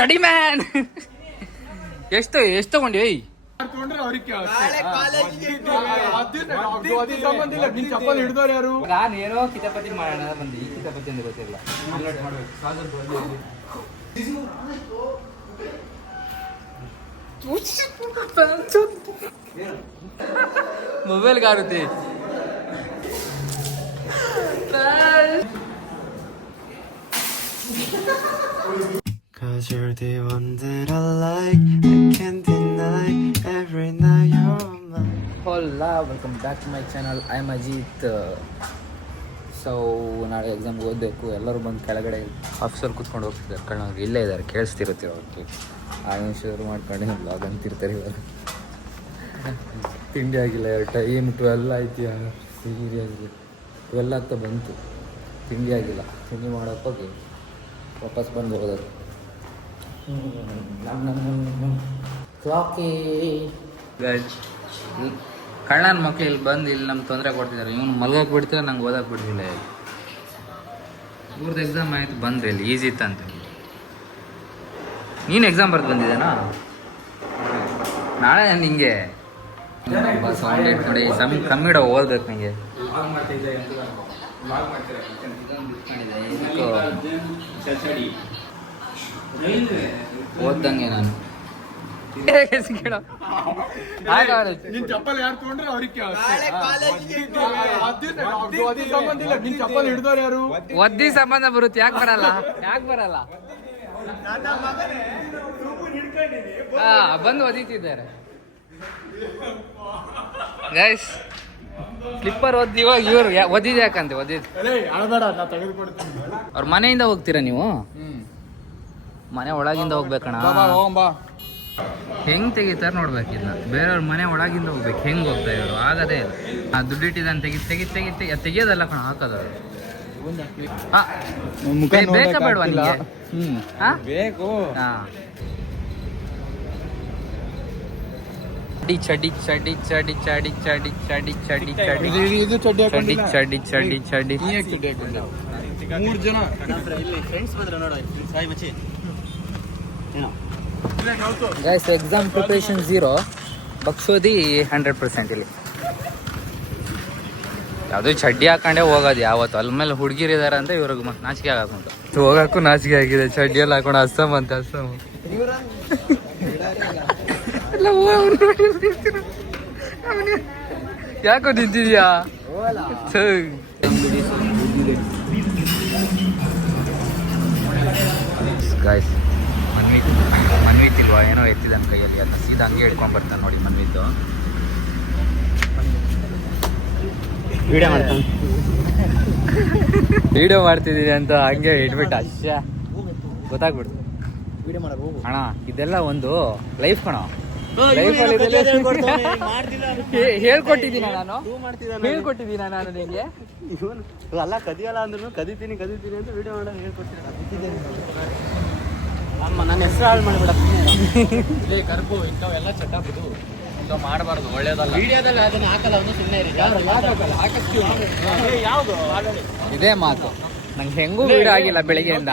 Study man. ಎಷ್ಟು ತಗೊಂಡಿ? ನಾನೇನೋ ಕಿತಾಪತಿ ಮಾಡೋಣ ಬಂದು ಈ ಕಿತಾಪತಿ ಅಂತ ಗೊತ್ತಿಲ್ಲ. Mobile ಕಾರುತ್ತೆ. Cause you're the one that I like, I can't deny, every night you're mine. Hola, welcome back to my channel. I am Ajit. So ನಾಳೆ ಎಕ್ಸಾಮ್ಗೆ ಓದಬೇಕು. ಎಲ್ಲರೂ ಬಂದು ಕೆಳಗಡೆ ಆಫೀಸಲ್ಲಿ ಕೂತ್ಕೊಂಡು ಹೋಗ್ತಿದ್ದಾರೆ. ಕಣ್ಣವ್ರು ಇಲ್ಲೇ ಇದ್ದಾರೆ, ಕೇಳಿಸ್ತಿರುತ್ತೀರ ಅವ್ರಿಗೆ. ಆಮೇಲೆ ಶುರು ಮಾಡ್ಕೊಂಡು ಬ್ಲಾಗ್ ಅಂತಿರ್ತಾರೆ. ಇವಾಗ ತಿಂಡಿ ಆಗಿಲ್ಲ, ಟೈಮ್ 12 ಆಯ್ತು. ಸೀರಿಯಸ್ಲಿ 12 ಆಗ್ತಾ ಬಂತು, ತಿಂಡಿ ಆಗಿಲ್ಲ. ತಿಂಡಿ ಮಾಡೋಕ್ಕೋಗಿ ವಾಪಸ್ ಬಂದು ಹೋಗೋದು. ಕಳ್ಳನ ಮಕ್ಳು ಇಲ್ಲಿ ಬಂದು ಇಲ್ಲಿ ನಮ್ಗೆ ತೊಂದರೆ ಕೊಡ್ತಿದ್ದಾರೆ. ಇವ್ನು ಮಲ್ಗಕ್ಕೆ ಬಿಡ್ತಿಲ್ಲ, ನಂಗೆ ಓದಕ್ಕೆ ಬಿಡ್ತಿಲ್ಲ. ಇವ್ರದ್ದು ಎಕ್ಸಾಮ್ ಆಯ್ತು, ಬಂದ್ರಿ ಇಲ್ಲಿ ಈಸಿ ಇತ್ತಂತ. ನೀನು ಎಕ್ಸಾಮ್ ಬರ್ದು ಬಂದಿದ್ದೇನಾ? ನಾಳೆ ನಿಂಗೆ ಸೌಂಡ್ ಇಟ್ಟು ನೋಡಿ, ಕಮ್ಮಿಡ ಓದ್ಬೇಕು ನಿಂಗೆ. ಓದ್ದಂಗೆ ನಾನು ಒದ್ದಿ ಸಂಬಂಧ ಬರುತ್ತೆ. ಯಾಕೆ ಬರಲ್ಲ? ಬಂದು ಒದಿತಿದ್ದಾರೆ ಗೈಸ್. ಸ್ಲಿಪ್ಪರ್ ಒದ್ದಿ. ಇವಾಗ ಇವ್ರು ಒದ್ದಿದೆ ಯಾಕಂತೆ ಒದ್ದಿದ್ದು. ಅವ್ರ ಮನೆಯಿಂದ ಹೋಗ್ತೀರಾ ನೀವು? ಮನೆ ಒಳಗಿಂದ ಹೋಗ್ಬೇಕಣ್ಣ. ಹೆಂಗ್ ತೆಗಿತಾರೆ ನೋಡ್ಬೇಕಿಲ್ಲ. ಬೇರೆಯವ್ರ ಮನೆ ಒಳಗಿಂದ ಹೋಗ್ಬೇಕು. ಹೆಂಗ್ ಹೋಗ್ತಾ ಇವರು? ಆಗದೇ ಇಲ್ಲ. ದುಡ್ಡು ಇಟ್ಟಿದ್ದಾನೆ ತೆಗಿಯೋದಲ್ಲ ಕಣ, ಹಾಕೋದು. ಬೇಕಾ ಬೇಡವಾ ನಿಮಗೆ? ಬೇಕು. ಚಡಿ ಚಡಿ ಚಡಿ ಚಡಿ ಚಡಿ ಚಡಿ ಚಡಿ ಚಡಿ ಚಡಿ ಚಡಿ ಚಡಿ. 3 ಜನ ಫ್ರೆಂಡ್ಸ್ ಬಂದ್ರೆ ನೋಡ ಸಾಯಿ ಮಚ್ಚಿ ಏನೋ. ಗೈಸ್, ಎಕ್ಸಾಮ್ ಪ್ರಿಪರೇಷನ್ 0, ಬಗ್ಸೋದಿ 100% ಇಲ್ಲಿ. ಯಾವುದೋ ಚಡ್ಡಿ ಹಾಕೊಂಡೇ ಹೋಗೋದು ಯಾವತ್ತು. ಅಲ್ಲಿ ಮೇಲೆ ಹುಡುಗಿರಿದ್ದಾರೆ ಅಂತ ಇವ್ರಿಗೆ ಮತ್ತೆ ನಾಚಿಕೆ ಆಗೋದು. ಹೋಗಕ್ಕೂ ನಾಚಿಕೆ ಆಗಿದೆ. ಚಡ್ಡಿಯಲ್ಲಿ ಹಾಕೊಂಡು ಅಸ್ಸಾಮ್ ಅಂತ ಅಸ್ಸಾಮ್. ಯಾಕೋ ನಿಂತಿದ್ಯಾ? ಗಾಯ್ಸ್, ಮನ್ವಿತ್ ಇಲ್ವಾ ಏನೋ ಎತ್ತಿದ್ದಾನೆ ಕೈಯಲ್ಲಿ. ಅದನ್ನ ಸೀದಾ ಹಂಗೆ ಹಿಡ್ಕೊಂಡ್ ಬರ್ತಾನೆ ನೋಡಿ. ಮನ್ವಿತ್ತು ವಿಡಿಯೋ ಮಾಡ್ತಿದ್ದೀನಿ ಅಂತ ಹಂಗೆ ಇಟ್ಬಿಟ್ಟು ಅಶ್ಯ ಗೊತ್ತಾಗ್ಬಿಡ್ತು. ಅಣ್ಣ ಇದೆಲ್ಲ ಒಂದು ಲೈಫ್ ಕಣ. ಹೇಳ್ಕೊಟ್ಟಿದ್ದೀನ ನಾನು ನಿಂಗೆ. ಅಲ್ಲ ಕದಿಯಲ್ಲ ಅಂದ್ರೂ ಕದಿತೀನಿ ಅಂತ ವಿಡಿಯೋ ಮಾಡೋದು ಹೇಳ್ಕೊಡ್ತೀನಿ. ನನ್ನ ಹೆಸರು ಹಾಳು ಮಾಡಿಬಿಡ. ಕರ್ಬು ಇಂಥವೆಲ್ಲ ಚಟಾಪಿದು ಮಾಡಬಾರ್ದು, ಒಳ್ಳೇದಲ್ಲ. ವಿಡಿಯೋದಲ್ಲಿ ಅದನ್ನ ಹಾಕಲ್ಲ, ಒಂದು ಸುಮ್ಮನೆ ಯಾವುದು ಇದೇ ಮಾತು. ನಂಗೆ ಹೆಂಗೂ ವಿಡಿಯೋ ಆಗಿಲ್ಲ ಬೆಳಿಗ್ಗೆಯಿಂದ.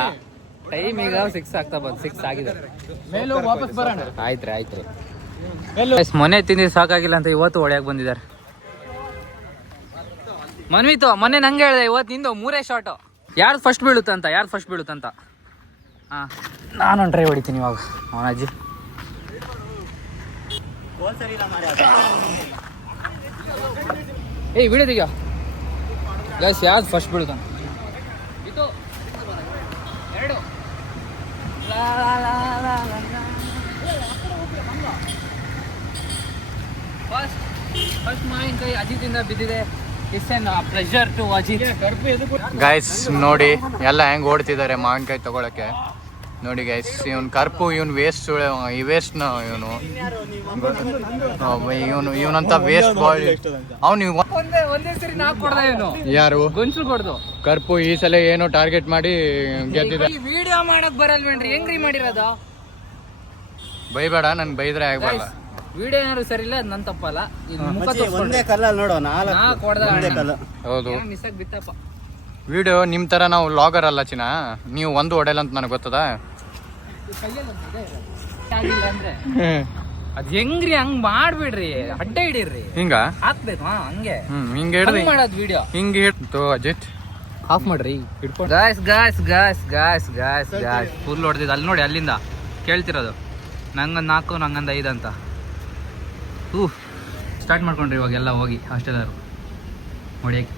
ಟೈಮ್ ಈಗ 6 ಆಗ್ತಾ ಬಂದು 6 ಆಗಿದೆ. ವಾಪಸ್ ಬರೋಣ. ಆಯ್ತ್ರಿ. ಮೊನ್ನೆ ತಿಂದಿದ್ದು ಸಾಕಾಗಿಲ್ಲ ಅಂತ ಇವತ್ತು ಒಳ್ಳೆಯಾಗಿ ಬಂದಿದ್ದಾರೆ. ಮನ್ವಿತು ಮೊನ್ನೆ ನಂಗೆ ಹೇಳಿದೆ, ಇವತ್ತು ನಿಂದು 3 ಶಾಟ್. ಯಾರ್ದು ಫಸ್ಟ್ ಬೀಳುತ್ತಂತ. ಹಾಂ, ನಾನೊಂದು ಟ್ರೈ ಹೊಡಿತೀನಿ ಇವಾಗ. ಅವನಜ್ಜಿ ವಿಡಿಯೋ ತೆಗಿಯ ಗೈಸ್. ಯಾವ್ದು ಫಸ್ಟ್ ಬೀಳುತ್ತಂತ? ಇದು 2. ಫಸ್ಟ್ ಮಾವಿನಕಾಯಿ ಅಜಿತಿಂದ ಬಿದ್ದಿದೆ. Pleasure to Ajit. ಗೈಸ್ ನೋಡಿ ಎಲ್ಲ ಹೆಂಗ್ ಓಡ್ತಿದ್ದಾರೆ ಮಾವಿನಕಾಯಿ ತಗೊಳಕ್ಕೆ. ನೋಡಿ ಗೈಸ್, ಇವನ್ ಕರ್ಪು, ಇವನ್ ವೇಸ್ಟ್, ಈ ವೇಸ್ಟ್ ನ ಇವನಂತ ವೇಸ್ಟ್ ಬಾಯ್. ಅವ್ನು ಒಂದೇ ಸರಿ ನಾಲ್ಕು ಕೊಡ್ದ ಇವನು. ಯಾರು? ಗೊಂಚಲು ಕೊಡ್ದು ಕರ್ಪು ಈ ಸಲ ಏನೋ ಟಾರ್ಗೆಟ್ ಮಾಡಿ ಗೆದ್ದಿದೆ. ವಿಡಿಯೋ ಮಾಡಕ್ ಬರಲ್ವೇನ್ರಿ? ಹೆಂಗ್ರಿ ಮಾಡಿರೋದು? ಬೈಬೇಡ, ನನ್ ಬೈದ್ರೆ ಆಗ್ಬಾರ್ದ. ವಿಡಿಯೋ ಏನಾದ್ರು ಸರಿ ಇಲ್ಲ, ಅದು ನನ್ನ ತಪ್ಪಲ್ಲ. ಒಂದೇ ಕಲ್ಲಲ್ಲಿ ನೋಡೋ 4 ಹೌದು. ಮಿಸ್ ಆಗಿ ಬಿತ್ತಪ್ಪ. ವಿಡಿಯೋ ನಿಮ್ ತರ ನಾವು ಲಾಗರ್ ಅಲ್ಲ ಚಿನ್ನ. ನೀವು ಒಂದು ಹೊಡೆಯಲ್ಲ ಅಂತ ನನಗೆ ಗೊತ್ತದ. ಆಗಿಲ್ಲ ಅಂದ್ರೆ ಅದ್ ಹೆಂಗ್ರಿ ಹಂಗ್ ಮಾಡ್ಬಿಡ್ರಿ, ಅಡ್ಡ ಹಿಡೀರ್ರಿ, ಹಿಂಗ ಹಾಕ್ಬೇಕು. ಹಂಗೆ ಹಿಂಗೆ ಹಿಡ್ದು ಮಾಡೋದು ವಿಡಿಯೋ ಹಿಂಗೆ ಹಿಡ್ತು ಅಜಿತ್ ಆಫ್ ಮಾಡ್ರಿ. Guys guys guys guys guys guys full ಹೊಡೆದಿದ್ದು ಅಲ್ಲಿ ನೋಡಿ, ಅಲ್ಲಿಂದ ಕೇಳ್ತಿರೋದು ನಂಗೊಂದು 4 ನಂಗೊಂದು 5 ಅಂತ. ಸ್ಟಾರ್ಟ್ ಮಾಡ್ಕೊಂಡ್ರಿ ಇವಾಗೆಲ್ಲ ಹೋಗಿ ಹಾಸ್ಟೆಲರು ಹೊಡಿಯಕ್ಕೆ.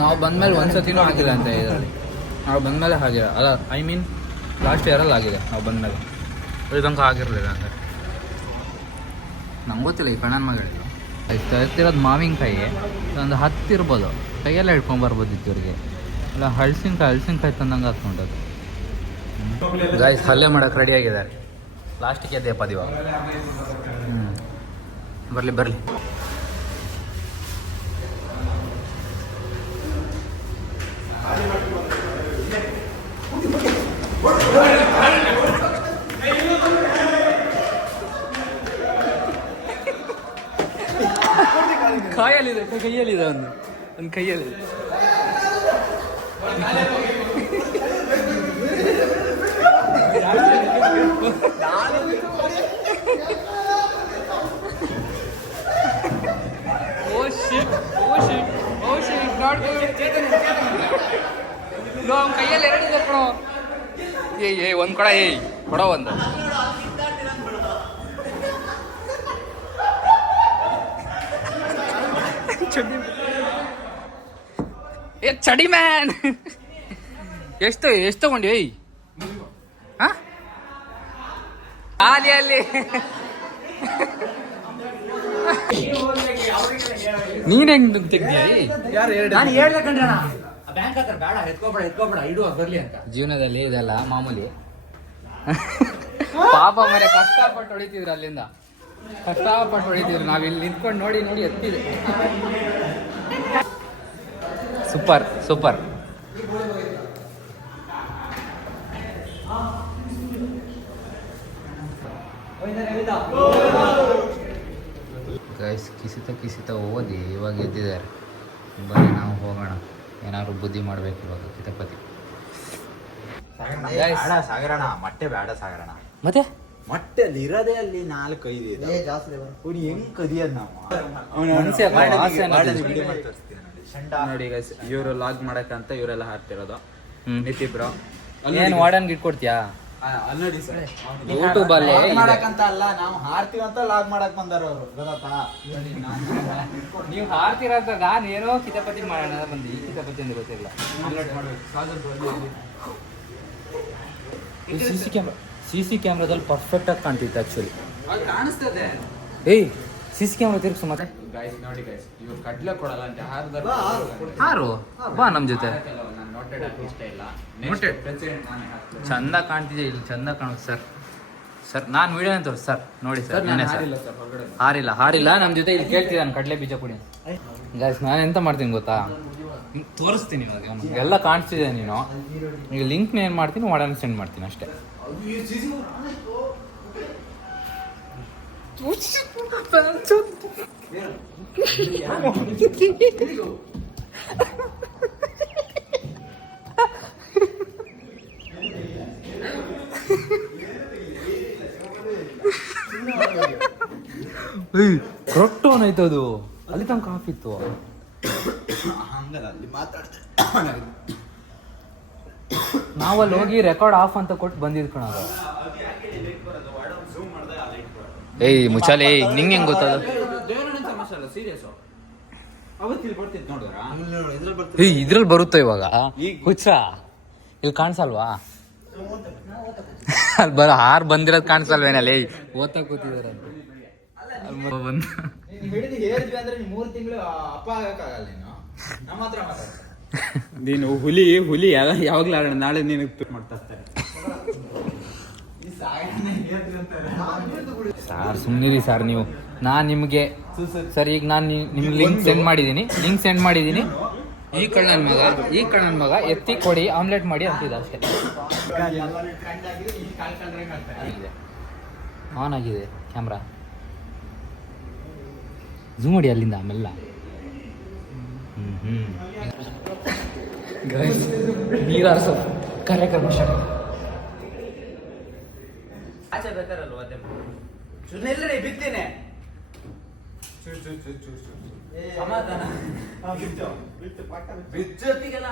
ನಾವು ಬಂದ್ಮೇಲೆ ಒಂದ್ಸತಿನೂ ಆಗಿಲ್ಲ ಅಂತ ಇದರಲ್ಲಿ. ನಾವು ಬಂದ್ಮೇಲೆ ಆಗಿಲ್ಲ, ಅಲ್ಲ ಐ ಮೀನ್ ಲಾಸ್ಟ್ ಇಯರಲ್ಲಿ ಆಗಿದೆ. ನಾವು ಬಂದ್ಮೇಲೆ ಇದು ತನಕ ಆಗಿರಲಿಲ್ಲ ಅಂದರೆ ನಂಗೆ ಗೊತ್ತಿಲ್ಲ. ಈ ಕಣ್ಣನ ಮಗಳಿದ್ದು ಎತ್ತಿರೋದು ಮಾವಿನಕಾಯಿ ಒಂದು 10 ಇರ್ಬೋದು, ಕೈಯೆಲ್ಲ ಹಿಡ್ಕೊಂಬರ್ಬೋದಿತ್ತು ಇವ್ರಿಗೆ. ಇಲ್ಲ ಹಳ್ಸಿನ್ಕಾಯಿ ತಂದಂಗೆ ಹಾಕ್ಕೊಂಡದು. ಗಾಯ್ಸ್ ಹಲ್ಲೆ ಮಾಡೋಕೆ ರೆಡಿ ಆಗಿದ್ದಾರೆ. ಲಾಸ್ಟಿಗೆ ಎದ್ದೆಪ್ಪ ಇವಾಗ. ಬರಲಿ ಕೈಯಲ್ಲಿದೆ ಒಂದು ಕೈಯಲ್ಲಿ. ಅವ್ನ ಕೈಯಲ್ಲಿ 2 ಇದೆ ಕೊಡೋ. ಒಂದು ಕೊಡೋ ಒಂದು. ಚಡಿ ಮ್ಯಾನ್ ಎಷ್ಟು ತಗೊಂಡಿ? ಅಲ್ಲಿ ನೀನ್ ಹೆಂಗ್ ತೆಗ್ದಿ? ಜೀವನದಲ್ಲಿ ಇದೆಲ್ಲ ಮಾಮೂಲಿ. ಪಾಪ ಮರೆ ಕಷ್ಟಪಟ್ಟು ಹೊಡಿತಿದ್ರು, ಅಲ್ಲಿಂದ ಕಷ್ಟಪಟ್ಟು ಹೊಡಿತಿದ್ರು. ನಾವಿಲ್ಲಿ ನಿಂತ್ಕೊಂಡು ನೋಡಿ ಎತ್ತಿದೆ. Super guys. ಕಿಸಿತ ಓದಿ ಇವಾಗ ಎದ್ದಿದ್ದಾರೆ. ಬನ್ನಿ ನಾವು ಹೋಗೋಣ, ಏನಾದ್ರು ಬುದ್ಧಿ ಮಾಡ್ಬೇಕು ಇವಾಗ. ಕಿತಪತಿ ಸಾಗರಣ ಮೊಟ್ಟೆ ಬೇಡ ಸಾಗರಣ. ಮತ್ತೆ ಮೊಟ್ಟೆ ಅಲ್ಲಿ ಇರೋದೇ ಅಲ್ಲಿ 4-5 ಇದೆ. ಹೆಂಗ್ ಕದಿಯೋದ್ ನಾವು? ನೋಡಿ ಗೈಸ್, ಇವರು ಲಾಗ್ ಮಾಡಕ್ಕಂತ ಇವರೆಲ್ಲ ಹಾರ್ತಿರೋದು. ನಿತಿ ಬ್ರೋ ಏನ್ ವಾರ್ಡನ್ಗೆ ಇಟ್ಕೊಡ್ತೀಯಾ? ಯೂಟ್ಯೂಬ್ ಅಲ್ಲಿ ಮಾಡಕ್ಕಂತ ಅಲ್ಲ, ನಾವು ಹಾರ್ತೀವಿ ಅಂತ ಲಾಗ್ ಮಾಡಕ್ ಬಂದಾರ ಅವರು, ಗೊತ್ತಾ? ನೀವು ಹಾರ್ತಿರ ಅಂತ ನಾನು ಏನೋ ಕಿತಪತಿ ಮಾಡೋಣ ಬಂದು ಈ ಕಿತಪತಿ ಅಂದ್ರೆ ಗೊತ್ತಿಲ್ಲ. ಸಿ ಕ್ಯಾಮ್ರಾದಲ್ಲಿ ಪರ್ಫೆಕ್ಟ್ ಆಗಿ ಕಾಣ್ತಿತ್ತು ಆಕ್ಚುಲಿ. ಕಾಣಿಸ್ತದೆ. ಸಿ ಕ್ಯಾಮ್ರಾ ತಿರ್ಗಿಸು ಮತ್ತೆ. ಗೈಸ್ ನೋಡಿ ಗೈಸ್, ಇವ್ರು ಕಡ್ಲೆ ಕೊಡಲ್ಲ ಅಂತ ಹಾರು ಬಾ ನಮ್ಮ ಜೊತೆ. ನೋಟೆಡ್ ಚಂದ ಕಾಣ್ತಿದೆ ಇಲ್ಲಿ, ಚಂದ ಕಾಣುತ್ತೆ ಸರ್. ನಾನು ವಿಡಿಯೋ ಅಂತ ಸರ್ ನೋಡಿ ಸರ್. ನಾನೇ ಸರ್ ಹಾರಿಲ್ಲ ನಮ್ಮ ಜೊತೆ ಇಲ್ಲಿ ಕೇಳ್ತಿದ್ದಾನೆ ಕಡಲೆ ಬೀಜ ಕುಡಿ. ಗೈಸ್ ನಾನು ಎಂತ ಮಾಡ್ತೀನಿ ಗೊತ್ತಾ, ತೋರಿಸ್ತೀನಿ ಇವಾಗ. ಎಲ್ಲ ಕಾಣಿಸ್ತಿದೆ. ನೀನು ಈಗ ಲಿಂಕ್ನ ಏನು ಮಾಡ್ತೀನಿ, ವಾರ್ಡನ್ ಸೆಂಡ್ ಮಾಡ್ತೀನಿ ಅಷ್ಟೇ. ಕ್ರೊಟ್ಟೋನ್ ಆಯ್ತದು, ಅಲ್ಲಿ ತನಕ ಕಾಫಿತ್ತು. ನಾವಲ್ಲಿ ಹೋಗಿ ರೆಕಾರ್ಡ್ ಆಫ್ ಅಂತ ಕೊಟ್ಟು ಬಂದಿದ್ ಕಣ. ಮುಚ್ಚಾಲೆ ನಿಂಗೆ ಹೆಂಗ್ ಗೊತ್ತದ? ಇದ್ರಲ್ಲಿ ಬರುತ್ತೋ ಇವಾಗ ಹುಚ್ಚ? ಇಲ್ಲಿ ಕಾಣಿಸಲ್ವಾ? ಅಲ್ಲಿ ಹಾರ್ ಬಂದಿರೋದು ಕಾಣಿಸಲ್ವೇನಲ್ಲಿ? ಓದ್ತಾ ಕೂತಿದಾರೆ ಬಂದು. ನೀನು ಹುಲಿ ಯಾವಾಗ್ಲೂ ಆಡೋಣ, ನಾಳೆ ನೀನು ಮಾಡ್ತಾ ಇರ್ತಾರೆ. ಸಾರ್ ಸುಮ್ಮನಿರಿ ಸರ್ ನೀವು. ನಾನು ನಿಮಗೆ ಸರ್ ಈಗ ನಾನು ನಿಮ್ಗೆ ಲಿಂಕ್ ಸೆಂಡ್ ಮಾಡಿದ್ದೀನಿ. ಈ ಕಣ್ಣನ ಮಗ ಎತ್ತಿ ಕೊಡಿ, ಆಮ್ಲೆಟ್ ಮಾಡಿ ಅಂತಿದ್ದ ಅಷ್ಟೇ. ಆನ್ ಆಗಿದೆ ಕ್ಯಾಮ್ರಾ. ಝೂಮ್ ಮಾಡಿ ಅಲ್ಲಿಂದ ಆಮೇಲೆ ನೀರಾರಿಸೋ ಕಾರ್ಯಕ್ರಮ ಸ್ಟಾರ್ಟ್. ಆಚೆ ಬೇಕಾರಲ್ವ ಅದೇ ಸುಮ್ಮನೆ ಬಿತ್ತೇನೆ ಸಮಾಧಾನ ಬಿಚ್ಚೊತ್ತಿಗೆಲ್ಲ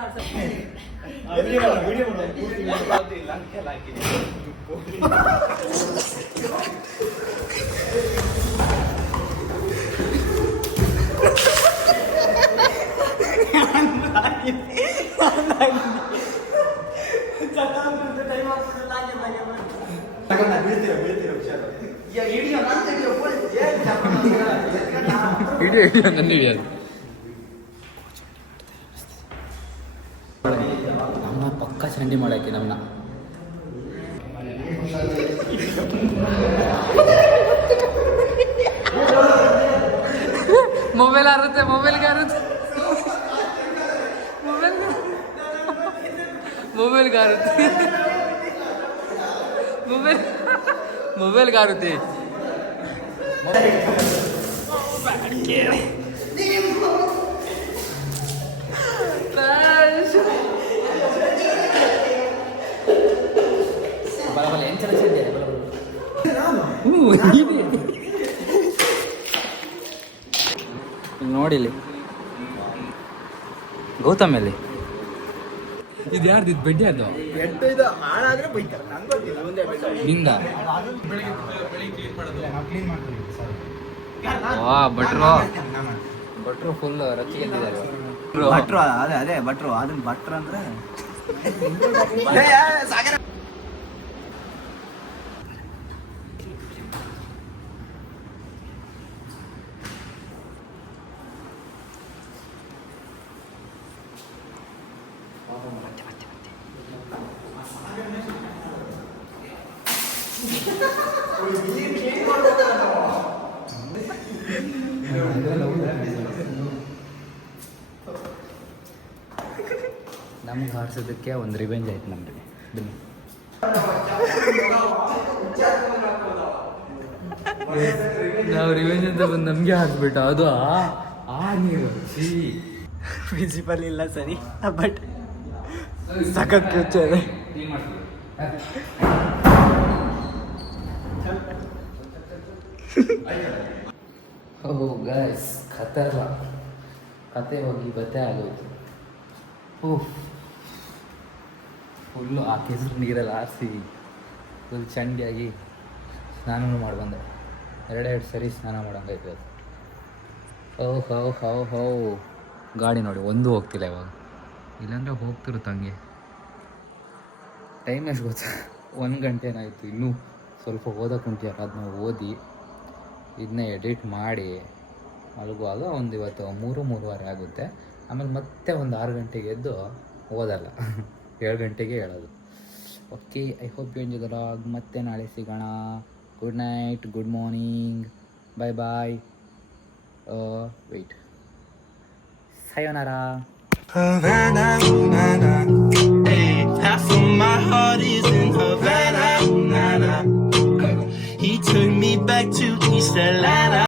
ಹಿಡಿಯೋ ನನ್ನ ಹಿಡಿಯೋದು ನಮ್ಮ ಪಕ್ಕ ಚಂಡಿ ಮಾಡಕ್ಕೆ ನಮ್ಮನ್ನ. ಮೊಬೈಲ್ ಆರುತ್ತೆ, ಮೊಬೈಲ್ಗೆ ಆರುತ್ತೆ, ಮೊಬೈಲ್ಗೆ ಆರುತ್ತೆ, ಮೊಬೈಲ್ಗೆ ಆರುತ್ತೆ. ನೋಡಿಲಿ ಗೌತಮ್ ಅಲ್ಲಿ ಇದು ಯಾರ್ದು ಇದು ಬೆಡ್ಡಿ ಅದು ನಿಂದ ವಾ ಭಟ್ರು ಫುಲ್ ರೊಚ್ಚಿಗೆ ಭಟ್ರು ಅದೇ ಭಟ್ರು ಅದನ್ನ ಭಟ್ರು ಅಂದ್ರೆ ನಮ್ಗೆ ಹಾರಿಸೋದಕ್ಕೆ ಒಂದು ರಿವೆಂಜ್ ಆಯ್ತು ನಮಗೆ. ಬನ್ನಿ ನಾವು ರಿವೆಂಜ್ ಅಂತ ಬಂದು ನಮಗೆ ಹಾರಿಸ್ಬಿಟ್ಟು ಅದು ಆ ನೀರು ವಿಸಿಬಲ್ ಇಲ್ಲ ಸರಿ ಬಟ್ ಸಖತ್ ಇದೆ. ಓಹ್ ಗೈಸ್ ಖತರ್ಲ ಕತೆ ಹೋಗಿ ಬತ್ತೆ ಆಗೋಯ್ತು. ಓಹ್ ಫುಲ್ಲು ಆ ಕೆಸರು ನೀರಲ್ಲಿ ಆರಿಸಿ ಫುಲ್ ಚಂಡಿಯಾಗಿ ಸ್ನಾನನೂ ಮಾಡ್ಬಂದೆ. ಎರಡೆರಡು ಸರಿ ಸ್ನಾನ ಮಾಡೋಂಗಾಯ್ತು ಅದು. ಓಹ್ ಹೌ ಗಾಡಿ ನೋಡಿ ಒಂದು ಹೋಗ್ತಿಲ್ಲ ಇವಾಗ, ಇಲ್ಲಾಂದರೆ ಹೋಗ್ತಿರುತ್ತೆ ಹಂಗೆ. ಟೈಮ್ ಎಷ್ಟು ಗೊತ್ತಾ, 1 ಗಂಟೆನಾಯಿತು. ಇನ್ನೂ ಸ್ವಲ್ಪ ಓದೋಕೆ ಉಂಟಿಯಲ್ಲ, ಅದನ್ನ ಓದಿ ಇದನ್ನ ಎಡಿಟ್ ಮಾಡಿ ಮಲಗುವಾಗ ಒಂದು ಇವತ್ತು 3-3:30 ಆಗುತ್ತೆ. ಆಮೇಲೆ ಮತ್ತೆ ಒಂದು 6 ಗಂಟೆಗೆ ಎದ್ದು ಓದಲ್ಲ, 7 ಗಂಟೆಗೆ ಹೇಳೋದು. Okay, I hope you enjoy the vlog. ಮತ್ತೆ ನಾಳೆ ಸಿಗೋಣ. Good night, good morning, bye bye. Wait, sayonara. Havana, ooh, na, na. Hey, half of my heart is in Havana, ooh, na, na. He took me back to East Atlanta.